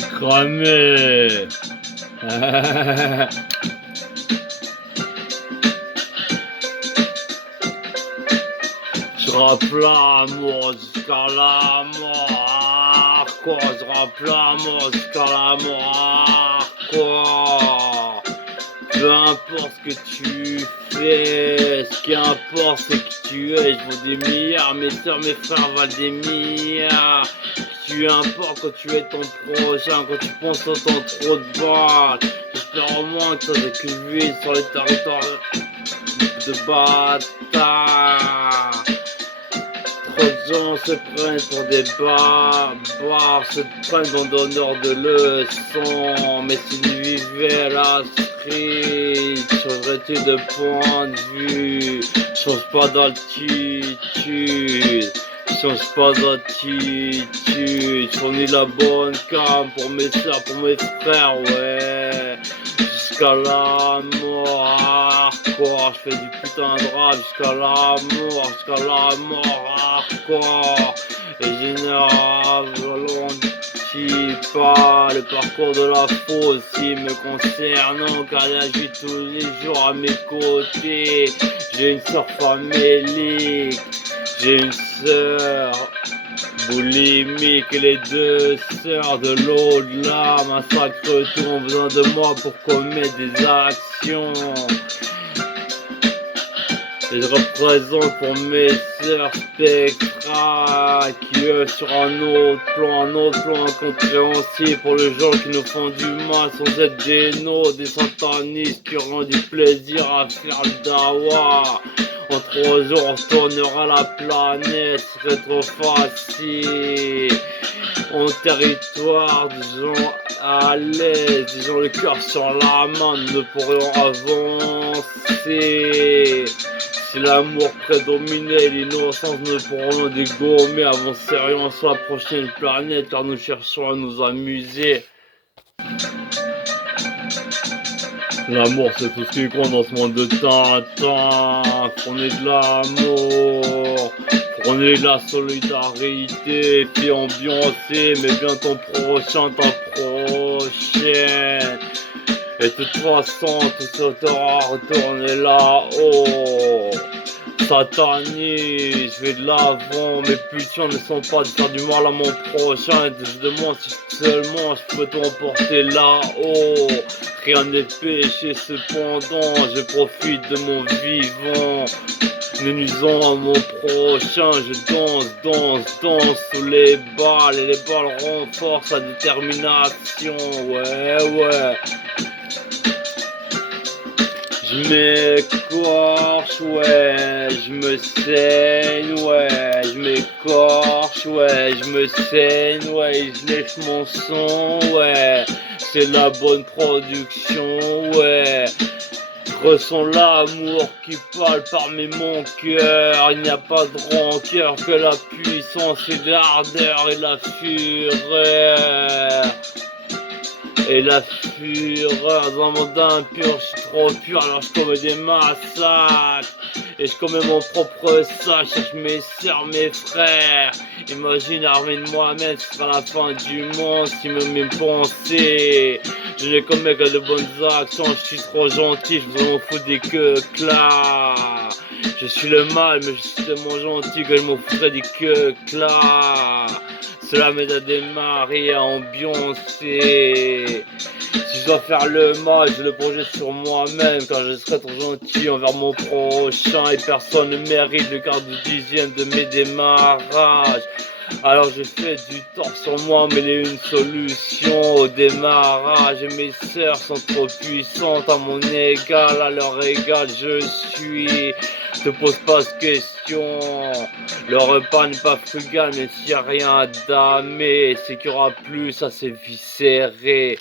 Cramé. Je rappe l'amour jusqu'à la mort, quoi. Je rappe l'amour jusqu'à la mort, quoi. Peu importe ce que tu fais, ce qui importe c'est que tu es. Je vaux des milliards, mes soeurs, mes frères valent des milliards. Tu importe quand tu es ton prochain, quand tu penses autant trop de balles. J'espère au moins que t'as vécu vite sur les territoires de bâtard. Trop de gens se prennent pour des barbares, se prennent dans donneur de leçons. Mais s'ils vivaient la street, changerais-tu de point de vue? Change pas d'altitude, change pas d'attitude. Fournis la bonne cam pour mes soeurs, pour mes frères, ouais. Jusqu'à la mort, hardcore. Je fais du putain de rap jusqu'à la mort, hardcore. Et je ne ralentis pas le parcours de la fosse aussi me concernant, car il agit tous les jours à mes côtés. J'ai une sœur famélique, j'ai une sœur boulimique et les deux sœurs de l'au-delà massacrent tout, ont besoin de moi pour commettre des actions. Et je représente pour mes sœurs spectrales qui eux sur un autre plan incompréhensible pour les gens qui nous font du mal sans être des nôtres, des satanistes qui auront du plaisir à faire le dawa. En 3 jours on tournera la planète, ce serait trop facile. En territoire, disons à l'aise, disons le cœur sur la main, nous ne pourrions avancer. Si l'amour prédominait, l'innocence ne pourrons dégommer, avancerions sur la prochaine planète car nous cherchons à nous amuser. L'amour c'est tout ce qui compte dans ce monde de Tintin. Prenez de l'amour, prenez de la solidarité, puis ambiancez, mais bien ton prochain, ta prochaine. Et de toute façon, tout ça t'aura retourné là-haut. Sataniste, je vais de l'avant, mes pulsions ne sont pas de faire du mal à mon prochain. Je demande si seulement je peux t'emporter là-haut. Rien n'est péché cependant, je profite de mon vivant. Ne nuisant à mon prochain, je danse sous les balles. Et les balles renforcent sa détermination, ouais. Je m'écorche, ouais, je me saigne, ouais, je m'écorche, ouais, je me saigne, ouais, je lèche mon son, ouais, c'est la bonne production, ouais. Je ressens l'amour qui parle parmi mon cœur, il n'y a pas de rancœur que la puissance et l'ardeur et la fureur. Et la fureur dans un monde impur, je suis trop pur, alors je commets des massacres. Et je commets mon propre sac, je cherche mes soeurs, mes frères. Imagine armée de moi-même, ce sera la fin du monde si mes pensées. Je ne commets que de bonnes actions, je suis trop gentil, je m'en fous des queues-clas. Je suis le mal, mais je suis tellement gentil que je m'en foutrais des queues-clas. Cela m'aide à démarrer, à ambiancer. Si je dois faire le mal, je le projette sur moi-même, car je serai trop gentil envers mon prochain et personne ne mérite le quart du dixième de mes démarrages. Alors je fais du tort sur moi, mais il y a une solution au démarrage. Et mes sœurs sont trop puissantes à mon égal, à leur égal je suis. Te pose pas de questions, le repas n'est pas frugal, mais s'il y a rien à damer, c'est qu'il y aura plus à s'éviscérer.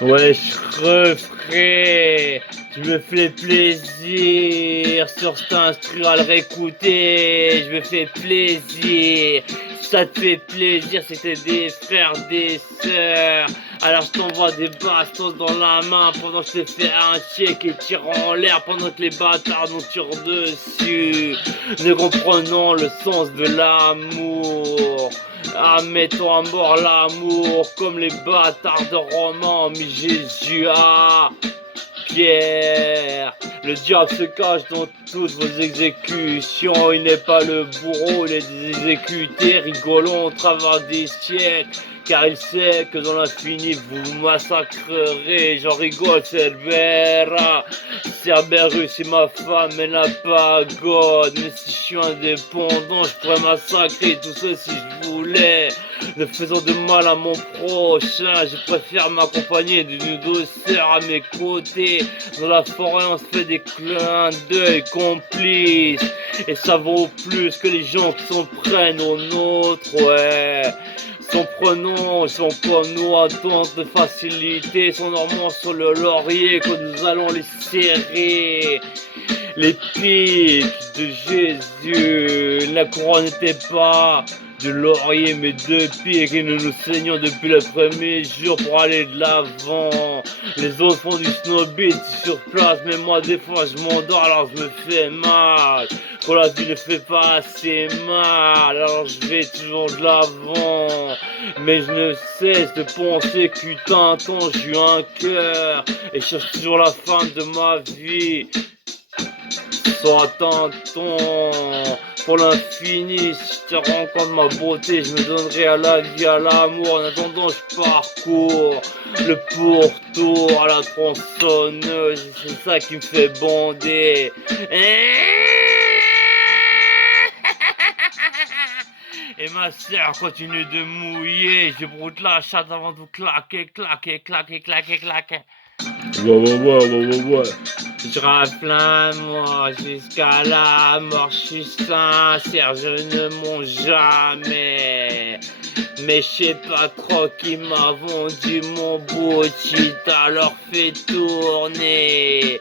Ouais, je referai, je me fais plaisir sur cet instru à le réécouter, je me fais plaisir. Si ça te fait plaisir, c'était des frères, des sœurs. Alors je t'envoie des bastos dans la main pendant que je te fais un check et tire en l'air pendant que les bâtards nous tirent dessus. Ne comprenons le sens de l'amour. Ah, mettons à mort l'amour comme les bâtards de Romain ont mis Jésus à Pierre. Le diable se cache dans toutes vos exécutions. Il n'est pas le bourreau, il est exécuté, rigolant au travers des siècles. Car il sait que dans l'infini vous massacrerez. J'en rigole, Cerbera. Cerberus c'est ma femme, elle n'a pas God. Mais si je suis indépendant, je pourrais massacrer tout ça si je voulais. Ne faisant de mal à mon prochain, je préfère m'accompagner d'une douceur à mes côtés. Dans la forêt, on se fait des clins d'œil complices. Et ça vaut plus que les gens qui s'en prennent aux nôtres, ouais. Son pronom, sont comme nous à tente de facilité, son normand sur le laurier que nous allons les serrer. Les pics de Jésus, la couronne n'était pas de laurier mais de pics et nous nous saignons depuis le premier jour pour aller de l'avant. Les autres font du snowbeat sur place mais moi des fois je m'endors alors je me fais mal. Quand la vie ne fait pas assez mal alors je vais toujours de l'avant. Mais je ne cesse de penser que putain quand j'ai eu un cœur et je cherche toujours la femme de ma vie. Sois tentant pour l'infini, si je te rencontre ma beauté, je me donnerai à la vie, à l'amour. En attendant, je parcours le pourtour à la tronçonneuse, c'est ça qui me fait bander. Et ma sœur continue de mouiller, je broute la chatte avant de claquer, claquer, claquer, claquer, claquer. Ouais. Je rafle moi jusqu'à la mort, je suis sincère, je ne mens jamais. Mais je sais pas trop qui m'a vendu mon bullshit, alors fait tourner.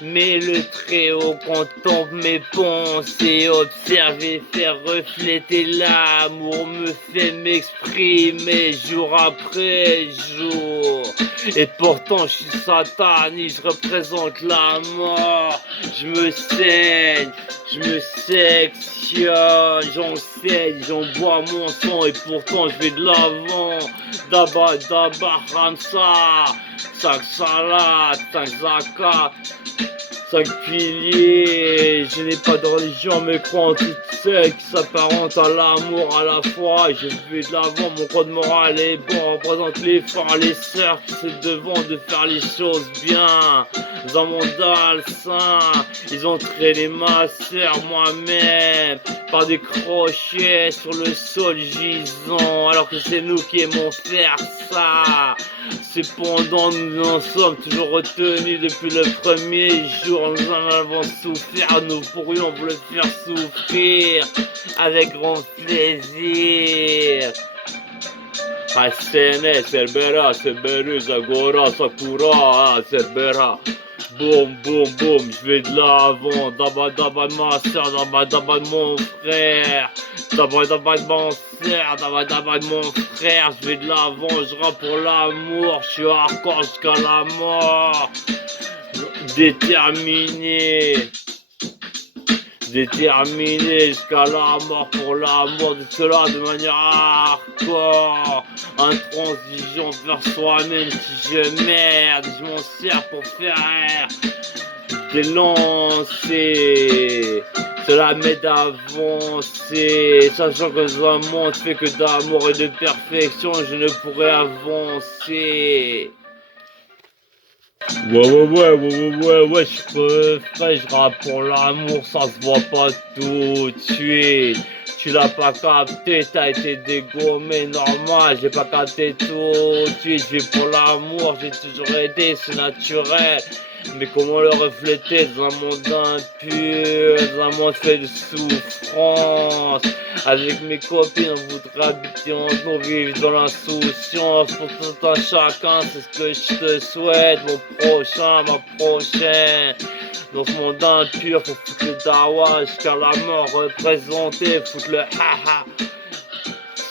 Mais le Très-Haut contemple mes pensées, observe et faire refléter l'amour, me fait m'exprimer jour après jour. Et pourtant je suis sataniste, je représente la mort. Je me saigne, je me sectionne, j'enseigne, j'envoie mon sang et pourtant je vais de l'avant. Daba daba ramsa, 5 salades, 5 zakat, 5 piliers. Je n'ai pas de religion mais crois en toutes celles qui s'apparentent à l'amour à la fois. Je vais de l'avant, mon code moral est bon, représente les frères, les sœurs qui se devant de faire les choses bien. Dans mon dalsin, ils ont traîné ma sœur moi-même par des crochets sur le sol gisant, alors que c'est nous qui aimons faire ça. Cependant nous en sommes toujours retenus depuis le premier jour. Nous en avons souffert, nous pourrions vous le faire souffrir avec grand plaisir. Hasene, Cerbera, Cerberus, Agora, Sakura, Cerbera. Boum, boum, boum, je vais de l'avant. Daba, daba de ma soeur, daba, daba de mon frère. Daba, daba de mon soeur, daba, daba de mon frère. Je vais de l'avant, je rappe pour l'amour. Je suis hardcore jusqu'à la mort. Déterminé jusqu'à la mort pour l'amour de cela de manière hardcore, intransigeant vers soi-même. Si je merde, je m'en sers pour faire des lancers. Cela m'aide à avancer, sachant que dans un monde fait que d'amour et de perfection, je ne pourrais avancer. Ouais, je suis frais, je rappe pour l'amour, ça se voit pas tout de suite. Tu l'as pas capté, t'as été dégommé, normal, j'ai pas capté tout de suite. Je vais pour l'amour, j'ai toujours aidé, c'est naturel. Mais comment le refléter dans un monde impur, dans un monde fait de souffrance? Avec mes copines, on voudrait habiter en nous, vivre dans l'insouciance. Pour tout un chacun, c'est ce que je te souhaite, mon prochain, ma prochaine. Dans ce monde impur, faut foutre le dawa jusqu'à la mort, représenter, foutre le haha.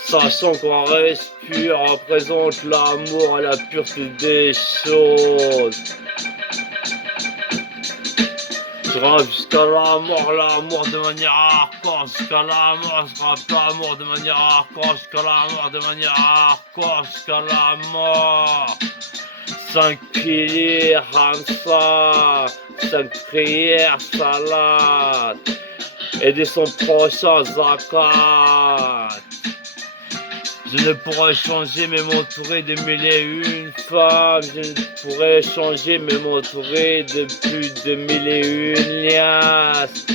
Sachant qu'on reste pur, représente l'amour et la pureté des choses. sera jusqu'à la mort de manière hardcore, jusqu'à la mort, je rappe l'amour de manière hardcore, jusqu'à la mort de manière hardcore, jusqu'à la mort. 5 piliers, Hamza, 5 prières, salade, aider son prochain, zakat. Je ne pourrais changer mais m'entourer de mille et une femmes. Je ne pourrais changer mais m'entourer de plus de mille et une liasses.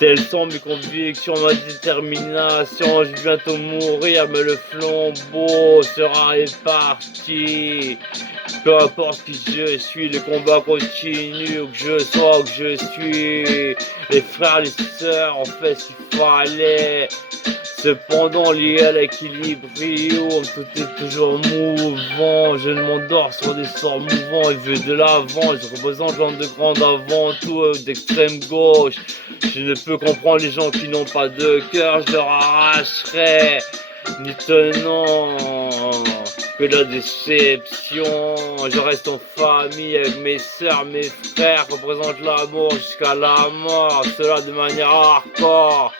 Telles sont mes convictions, ma détermination. Je vais bientôt mourir mais le flambeau sera réparti. Peu importe qui je suis, le combat continue, où que je sois, où que je suis. Les frères, les sœurs, on fait ce qu'il fallait. Cependant, lié à l'équilibrium, tout est toujours mouvant. Je ne m'endors sur des sorts mouvants et veux de l'avant. Je représente l'underground avant tout, d'extrême gauche. Je ne peux comprendre les gens qui n'ont pas de cœur. Je leur arracherai, ni tenant que la déception. Je reste en famille avec mes sœurs, mes frères, représente l'amour jusqu'à la mort, cela de manière hardcore.